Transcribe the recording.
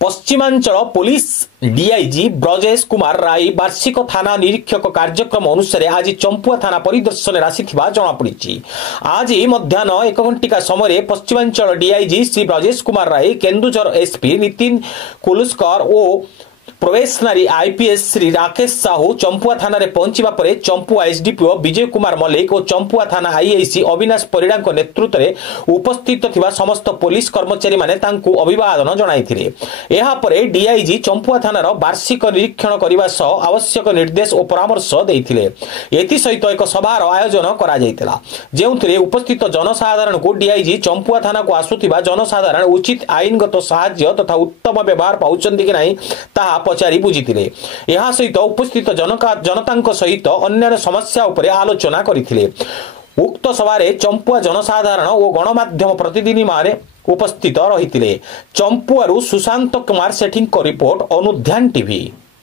Paschimanchal police DIG Brajesh Kumar Rai वार्षिक थाना निरीक्षक कार्यक्रम अनुसार आज चंपुआ थाना परिदर्शन आसिथिबा जଣାपड़ी। आज मध्याह्न 1 घंटिका समय पश्चिमांचल डीआईजी श्री ब्रजेश कुमार राय, केन्दुझर एसपी नितिन कुलस्कर और प्रोबेशनरी आईपीएस श्री राकेश साहू चंपुआ थाना रे पहुंचवा परे चंपुआ एसडीपीओ विजय कुमार मल्लिक और चंपुआ थाना आईआईसी अविनाश परिड़ा नेतृत्व में उपस्थित थिबा समस्त पुलिस कर्मचारी माने तांकु अभिवादन जणाइथिले। एहा परे डीआईजी चंपुआ थानार वार्षिक निरीक्षण करने सह आवश्यक निर्देश और परामर्श देइथिले। एथि सहित एक सभार आयोजन करा जायतिला, जेउथिरे उपस्थित जनसाधारण को डीआईजी चंपुआ थाना को आसुथिबा जनसाधारण उचित आईनगत सहाय्य तथा उत्तम व्यवहार पाउछन्ति कि नाही ताहा पचारि बुझिथिले। एहा सहित उपस्थित जनता सहित अन्य समस्या उपरे आलोचना करिथिले। उक्त सभारे चंपुआ जनसाधारण और गणमाध्यम प्रतिनिधि माने उपस्थित रहिथिले। चंपुआरु सुशांत कुमार सेठी को रिपोर्ट अनुध्यान टीवी।